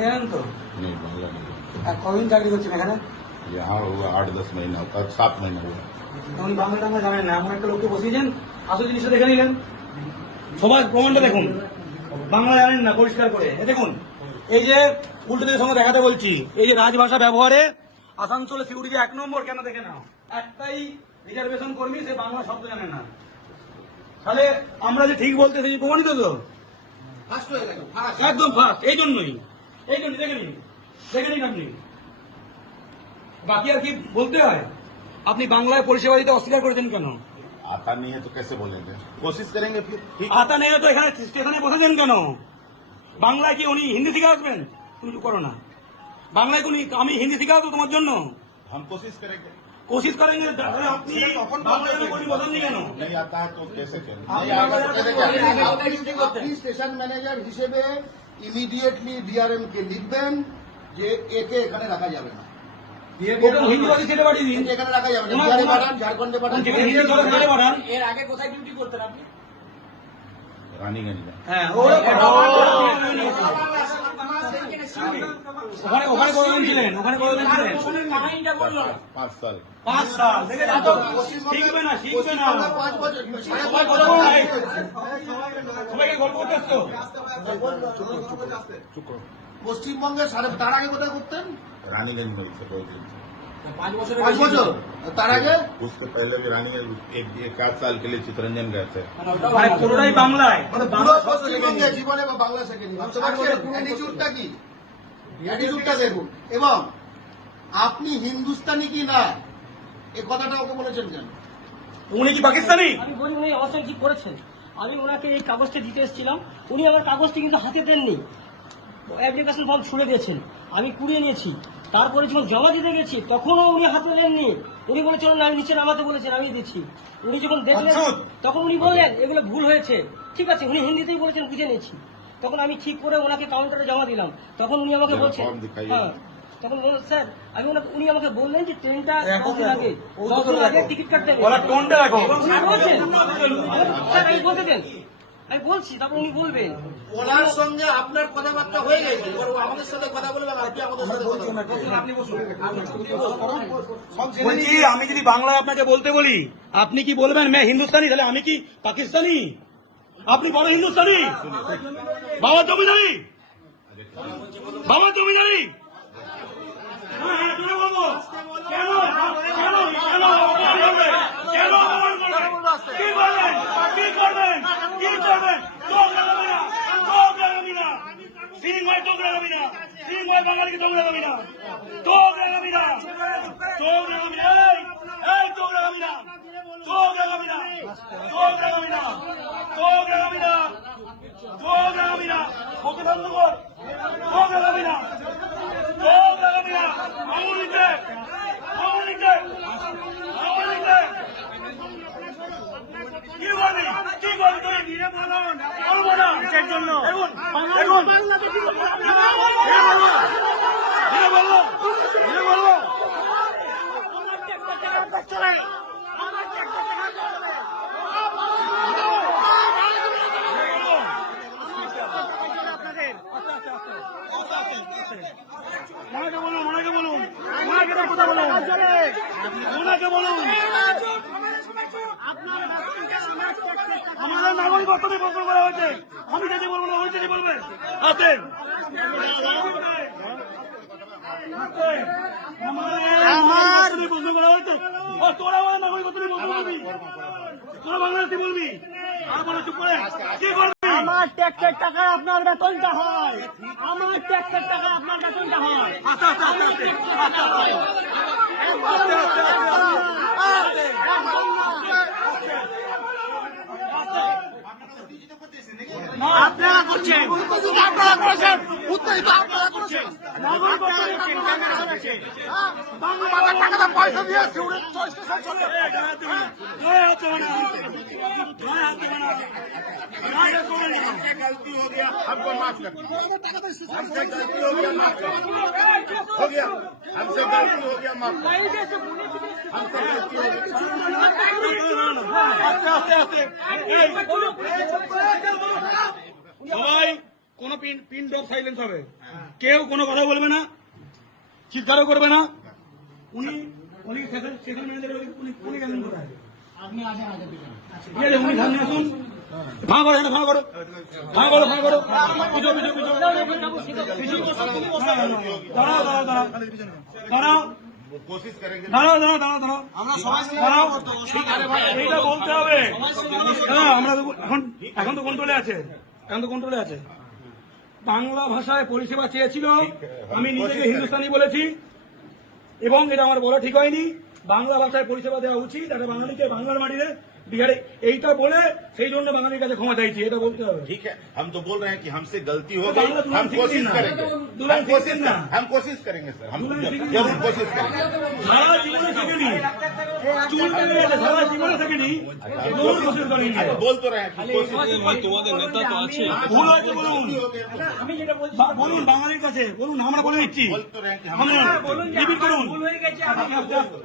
জানেন তো नहीं बांग्ला नहीं আর কদিন চাকরি করছেন এখানে यहाँ हुआ आठ दस महीना और सात महीना हुआ উনি বাংলা টাংলা জানেন না এমন একটা লোককে বসিয়েছেন আসল জিনিসটা দেখে নিলেন সবাই প্রমাণটা দেখুন বাংলা জানেন না পরিষ্কার করে এ দেখুন এই যে উল্টোদের সঙ্গে দেখাতে বলছি এই যে রাজভাষা ব্যবহারে আসানসোলে সিউড়িকে এক নম্বর কেন দেখে নাও একটাই রিজার্ভেশন কর্মী সে বাংলা শব্দ জানে না তাহলে আমরা যে ঠিক বলতে সেই প্রমাণিত তো একদম ফার্স্ট এই জন্যই এই জন্য দেখে নিন দেখে নিন আপনি বাকি আর কি বলতে হয় আপনি বাংলায় পরিষেবা দিতে অস্বীকার করেছেন কেন आता नहीं है तो कैसे बोलेंगे कोशिश करेंगे फिर ठीक আতা নেই তো এখানে স্টেশনে বসেছেন কেন বাংলায় কি উনি হিন্দি শিখে আসবেন তুমি চুপ করো না বাংলায় তুমি আমি হিন্দি শিখে আসবো তোমার জন্য हम कोशिश करेंगे কোশিশ করেন যে তাহলে আপনি বাংলায় বলি বসেননি কেন नहीं आता है तो कैसे करें आप नहीं आता तो बांग्ला कैसे में करें? আপনি ডিউটি করতেন। আপনি স্টেশন ম্যানেজার হিসেবে ইমিডিয়েটলি ডিআরএম কে লিখবেন যে একে এখানে রাখা যাবে না। পাঁচ পাঁচ না পশ্চিমবঙ্গে পাঁচ বছর সাড়ে সবাই পাঁচ কথা বছর বলাই সবাইকে গল্প করতে আসছো পশ্চিমবঙ্গে সাড়ে তার আগে কোথায় করতেন रानीगंज में थे बहुत दिन পাঁচ বছর পাঁচ বছর তার আগে उसके पहले भी रानीगंज एक एक आध साल के लिए चितरंजन गए थे মানে পুরোটাই বাংলায় মানে পুরো পশ্চিমবঙ্গে জীবনে বা বাংলা শেখেনি অ্যাটিচিউডটা কি অ্যাটিচিউডটা দেখুন এবং আপনি হিন্দুস্তানি কি না এ কথাটা ওকে বলেছেন কেন উনি কি পাকিস্তানি আমি বলি উনি অবশ্যই ঠিক করেছেন আমি ওনাকে এই কাগজটা দিতে এসেছিলাম। উনি আমার কাগজটি কিন্তু হাতে দেননি। অ্যাপ্লিকেশন ফর্ম ছুড়ে দিয়েছেন। আমি কুড়িয়ে নিয়েছি। তারপরে যখন জমা দিতে গেছি তখনও উনি হাতে দেননি। উনি বলেছিলেন না আমি নিচে নামাতে বলেছেন আমি দিচ্ছি। উনি যখন দেখলেন তখন উনি বললেন এগুলো ভুল হয়েছে। ঠিক আছে উনি হিন্দিতেই বলেছেন বুঝে নিয়েছি। তখন আমি ঠিক করে ওনাকে কাউন্টারে জমা দিলাম। তখন উনি আমাকে বলছেন হ্যাঁ। তখন বললেন স্যার আমি ওনাকে উনি আমাকে বললেন যে ট্রেনটা দশ দিন আগে দশ দিন আগে টিকিট কাটতে হবে। স্যার আমি বলতে দেন। আমি বলছি তারপর উনি বলবেন। ওনার সঙ্গে আপনার কথাবার্তা হয়ে গেছে। আমাদের সাথে কথা বলবেন আপনি আমাদের সাথে আপনি বলছি আমি যদি বাংলায় আপনাকে বলতে বলি আপনি কি বলবেন মে হিন্দুস্তানি তাহলে আমি কি পাকিস্তানি? আপনি বড় হিন্দুস্তানি? বাবা জমিদারি? বাবা জমিদারি? সিনেমায় তোমরা গাবি না সিনেমায় বাঙালিকে তোমরা গাবি না তোমরা গাবি না তোমরা গাবি না এই তোমরা গাবি না তোমরা গাবি না তোমরা গাবি না তোমরা গাবি না তোমরা গাবি না ওকে বন্ধ কর তোমরা গাবি না তোমরা や守りたい。আমাদের প্রশ্ন করা হয়েছে। আমি যদি বলব না ওই যদি বলবে আসেন। আমার প্রশ্ন করা হয়েছে। তোরা আমার নাগরিকত্ব নিয়ে প্রশ্ন করবি। তোরা বাংলাদেশি বলবি। আর বলে চুপ করে। কি করবি? আমার ট্যাক্সের টাকা আপনার বেতনটা হয়। আমার ট্যাক্সের টাকা আপনার বেতনটা হয়। আস্তে আস্তে আস্তে আস্তে। আস্তে আস্তে আস্তে আস্তে আস্তে আপনারা করছেন আপনারা করেছেন উত্তরিত আপনারা করছেন বাংলার টাকাটা পয়সা দিয়ে জয় হচ্ছে না জয় হচ্ছে না জয় হচ্ছে না हमसे गलती हो गया हमको माफ कर दीजिए हमसे गलती हो गया माफ कर दीजिए। हो गया हमसे गलती हो गया माफ कर সবাই, কোন পিন অফ সাইলেন্স হবে। কেউ কোনো কথা বলবে না, চিৎকারও করবে না। উনি উনি ঠিক আছে, উনি করো দাঁড়াও দাঁড়াও। দাঁড়াও। এখন এখন তো কন্ট্রোলে আছে। এখন তো কন্ট্রোলে আছে। বাংলা ভাষায় পরিষেবা চেয়েছিল আমি নিজেকে হিন্দুস্তানি বলেছি। এবং এটা আমার বলা ঠিক হয়নি। বাংলা ভাষায় পরিষেবা দেওয়া উচিত একটা বাঙালিকে বাংলার মাটিতে বিহারে এইটা বলে সেই জন্য বাঙালির কাছে ক্ষমা চাইছি এটা বলতে হবে ठीक है हम तो बोल रहे हैं कि हमसे गलती हो तो गई बांग्ला दुल्हन हम सीख कोशिश लेना। करेंगे दुल्हन हम सीख कोशिश लेना। करेंगे हम कोशिश करेंगे सर हम दुल्हन सीख जरूर लेना। कोशिश करेंगे সারা জীবনে থাকেনি চুল কেটে গেছে সারা জীবনে থাকেনি দূর বছর করেনি हम बोल तो रहे हैं कि कोशिश তোমাদের নেতা তো আছে ভুল হয়েছে বলুন আমি যেটা বলছি বা- বলুন বাঙালির কাছে বলুন আমরা বলে দিচ্ছি बोल तो रहे हैं कि हम আমরা বলুন যে রিপিট করুন ভুল হয়ে গেছে আপনি আস্তে আস্তে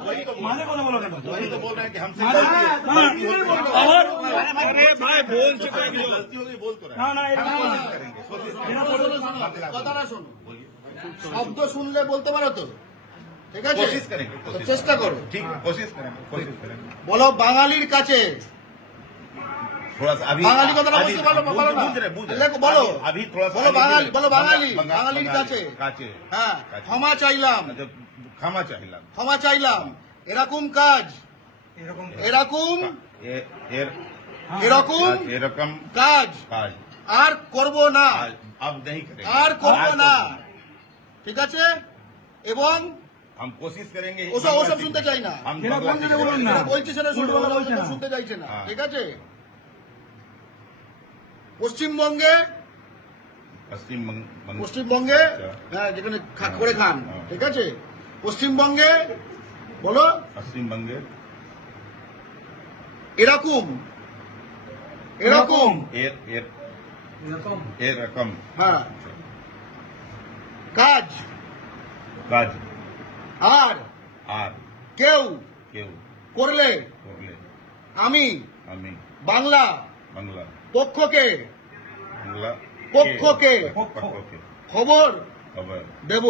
মানে কথা বলো কেন वही तो बोल रहे हैं कि हमसे মানে- गलती है। হ্যাঁ, আবার अरे भाई बोल चुके हैं गलती हो गई बोल तो रहे না हैं না এটা हम না। कोशिश करेंगे कोशिश কথাটা শোনো শব্দ শুনলে বলতে পারো তো ঠিক আছে कोशिश करेंगे তো कोशिश চেষ্টা করো ठीक है कोशिश करेंगे कोशिश करेंगे বলো বাঙালির কাছে थोड़ा सा अभी বাঙালি কথাটা अभी- বুঝতে পারো बूझ- বলো না बूझ रहे बूझ रहे লেখো, বলো अभी- अभी थोड़ा सा বলো आगे বাঙালি बढ़े। বলো বাঙালি बंगा- বাঙালির बंगाली, কাছে काचे হ্যাঁ কাছে। ক্ষমা চাইলাম अच्छा, क्षमा चाहिए ক্ষমা চাইলাম এরকম কাজ এরকম ए- ए- এরকম এরকম কাজ কাজ আর করব না आज अब नहीं करेंगे আর করব आज না करबো ঠিক আছে এবং हम कोशिश करेंगे ওসব ওসব শুনতে চাই না हम সেটা भगवान বলতে से বলুন না। যেটা বলছে সেটা শুনতে উল্টো কথা বলছে না। শুনতে চাইছে না হ্যাঁ। ঠিক আছে পশ্চিমবঙ্গে पश्चिम बंग- बंग- পশ্চিমবঙ্গে আচ্ছা। হ্যাঁ যেখানে খা- করে খান হ্যাঁ। ঠিক আছে পশ্চিমবঙ্গে বলো पश्चिम बंगे এরকম। এরকম। এরকম। এরকম। হ্যাঁ। কাজ। কাজ। আর। আর। কেউ। কেউ। করলে। করলে। আমি। আমি। বাংলা। বাংলা। পক্ষকে। বাংলা। পক্ষকে। পক্ষকে। খবর। খবর। দেব।